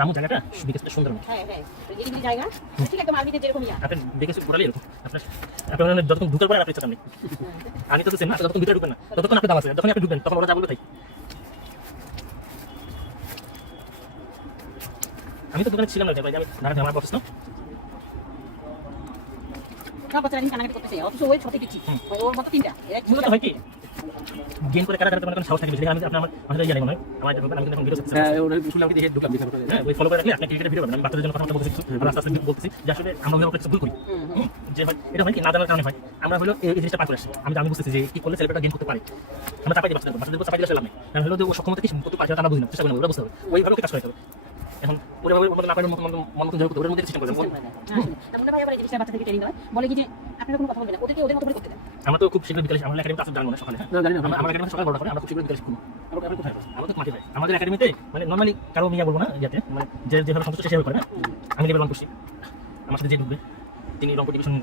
রামু জায়গাটা বিকেসটা সুন্দর না। হ্যাঁ হ্যাঁ এই জায়গা ঠিক একদম আরবিতে যেরকম ইয়া আপনি বিকেস ঘোরালে এরকম আপনার যতক্ষণ ঢুকার পরে আপনি চান নেই আমি তো সেম না যতক্ষণ ভিতরে ঢুকবেন না ততক্ষণ আপনি দাম আছে যখন আপনি ঢুকবেন তখন ওরা যা বলবে তাই। আমি তো দোকানে ছিলাম না ভাই, আমি ঢাকা আমার বসেছ না সব বাচ্চারা নিয়ে কানাকাটি করতেছে অথচ ওই ছোট দিচ্ছি ওর মতো তিনটা মূলত হয় কি গেম করে কারা কারা সাহস থাকে বেশি। আমি আপনার আমার ইয়া লাগে মনে হয় আমার আমি এখন ভিডিও করতেছি। হ্যাঁ ওরা শুনলাম কি দেখে ঢুকলাম দেখা করে। হ্যাঁ ওই ফলো করে রাখলে আপনি ক্রিকেটের ভিডিও পাবেন। আমি বাচ্চাদের জন্য কথা বলতেছি আর আস্তে আস্তে বলতেছি যে আসলে আমরা ওই কিছু ভুল করি যে ভাই এটা হয় কি না জানার কারণে হয়। আমরা হলো এই জিনিসটা পার করে আসছি। আমি বুঝতেছি যে কি করলে ছেলেটা গেম করতে পারে। আমরা চাপাই দিই বাচ্চাদের চাপাই দিলে লাভ নেই। কারণ হলো যে ও সক্ষমতা কি করতে পারে আমরা বুঝি না, চেষ্টা করি না, ওরা বুঝতে হবে ওইভাবে কাজ করতে হবে। এখন ওরা মতো না পারে মন মতো ওদের মধ্যে চেষ্টা করবে। আমরা ভাই আবার এই জিনিসটা বাচ্চাদেরকে ট্রেনিং দেয় বলে কি যে আপনারা কোনো কথা বলবেন না ওদেরকে ওদের মতো করে করতে দেন। আমরা তো খুব শীঘ্র বিকালে আমরা একাডেমি ক্লাস জানবো না সকালে। না জানি না আমার একাডেমি সকালে 12টা করে আমরা খুব শীঘ্র বিকালে শিখবো। আমরা কোথায় আমাদের মাঠে ভাই আমাদের একাডেমিতে মানে নরমালি কারো মিয়া বলবো না ইয়াতে মানে যেভাবে সন্তুষ্ট সেভাবে করে না। আমি লেভেল 1 করছি আমার সাথে যে ঢুকবে তিনি রংপুর ডিভিশন